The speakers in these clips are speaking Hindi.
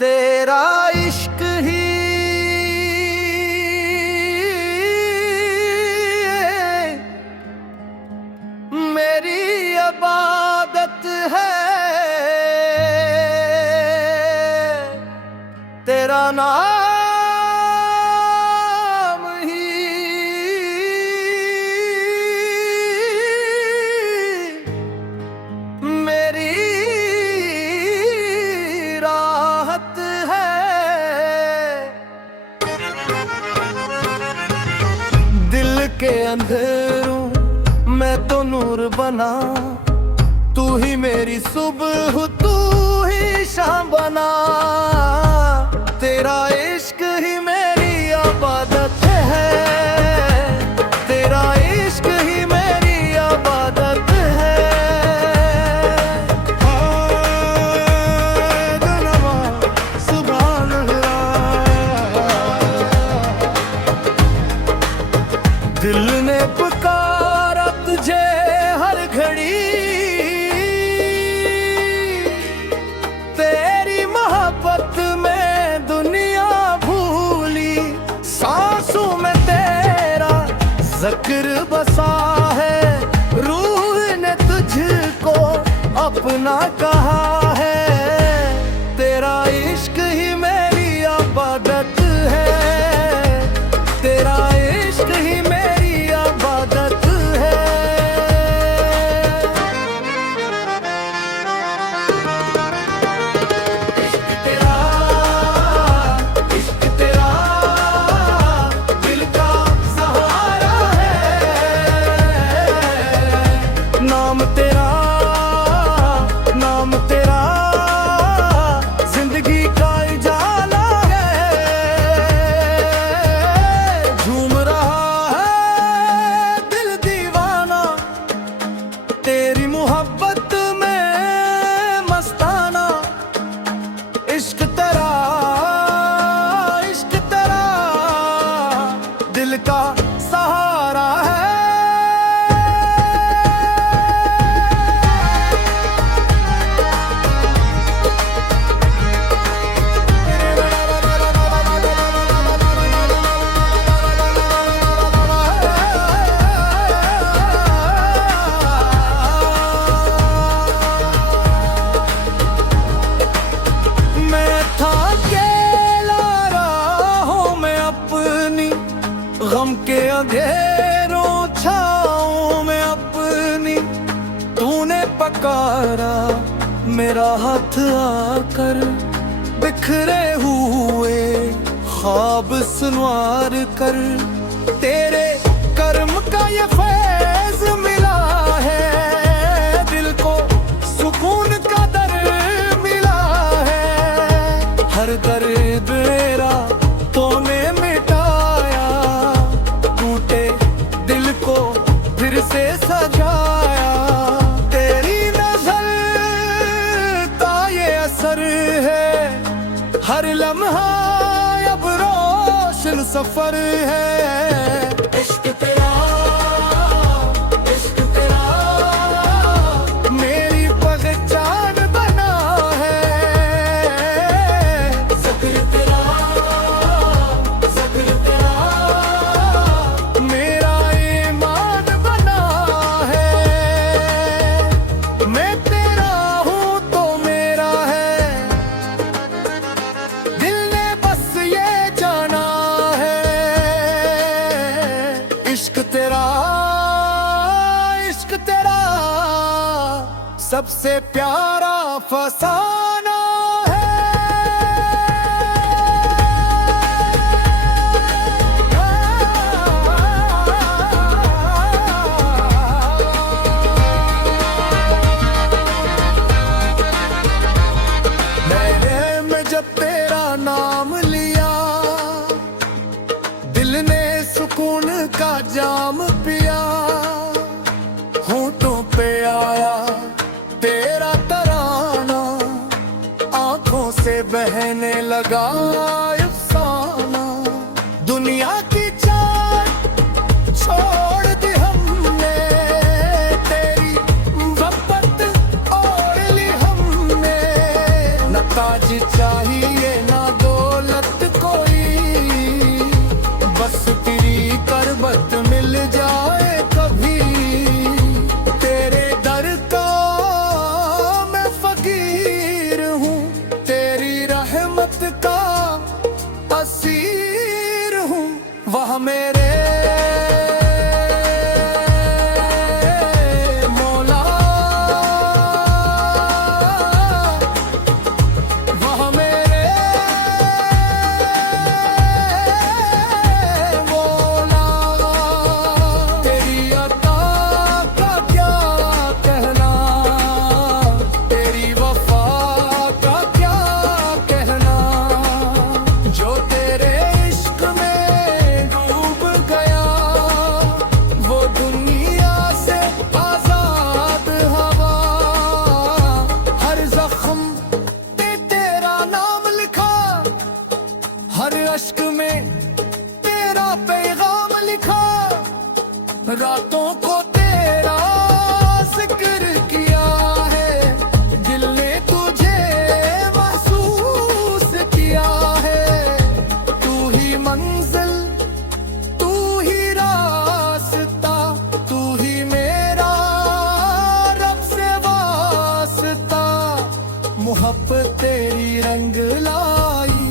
तेरा इश्क ही मेरी इबादत है, तेरा नाम ही मेरी राहत है। दिल के अंधेरों मैं तो नूर बना, तू ही मेरी सुबह तू ही शाम बना। तेरा इश्क ही मेरी इबादत है, तेरा इश्क ही मेरी इबादत है। सुभान अल्लाह। दिल ने पुकारा तुझे हर घड़ी, तेरी मोहब्बत में दुनिया भूली। सांसों में तेरा जिक्र बसा है, रूह ने तुझको अपना कहा है। तेरा इश्क ही मेरी इबादत है, तेरा इश्क ही मेरी इबादत है। इश्क तेरा दिल का सहारा है। नाम तेरा जिंदगी का उजाला है। झूम रहा है दिल दीवाना, तेरी मोहब्बत में मस्ताना। इश्क तेरा दिल का सहारा है। मैं था अकेला राहों में अपनी, गम के अंधेरों छाओं में अपनी। तूने पकारा मेरा हाथ आकर, बिखरे हुए ख्वाब सुनवार कर। तेरे कर्म का ये फैज मिला है, दिल को सुकून का दर मिला है। हर दर्द मेरा तूने मिटाया, टूटे दिल को फिर से सजाया। तेरी नजर का ये असर है, हर लम्हा अब रोशन सफर है। इश्क तेरा मेरी पहचान बना है। ज़िक्र तेरा मेरा ईमान बना है। मैं तेरा हूँ तो मेरा है, दिल ने बस ये जाना है। इश्क तेरा सबसे प्यारा फसाना है। मैंने जब तेरा नाम लिया, दिल ने खून का जाम पिया, होठों पे आया तेरा तराना, आंखों से बहने लगा अफसाना। दुनिया की चाल छोड़ दी हमने, तेरी मोहब्बत ओढ़ ली हमने। न ताज चाहिए ना दौलत कोई, बस तेरी करबत मिल जाए कभी। तेरे दर का मैं फकीर हूँ, तेरी रहमत का असीर हूँ। वह मेरे मौला, वह मेरे मौला। तेरी अता का क्या कहना, तेरी वफा का क्या कहना। जो तेरे इश्क में डूब गया, वो दुनिया से आजाद हवा। हर जख्म पे तेरा नाम लिखा, हर अश्क में तेरा पैगाम लिखा। रातों को तेरा जिक्र किया है, दिल ने तुझे महसूस किया है। तू ही मंजिल, तू ही रास्ता, तू ही मेरा रब से वास्ता। मोहब्बत तेरी रंग लाई,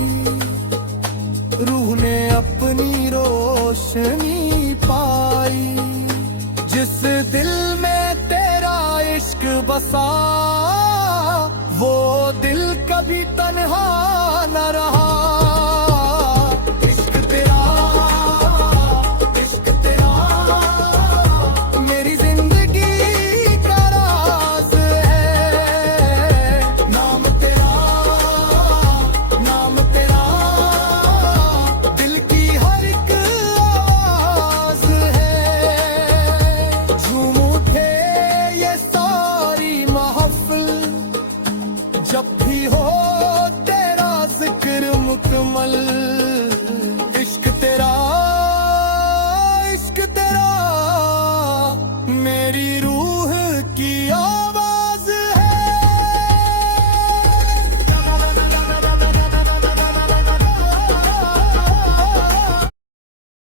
रूह ने अपनी रोशनी पाई। जिस दिल में तेरा इश्क बसा, वो दिल मेरा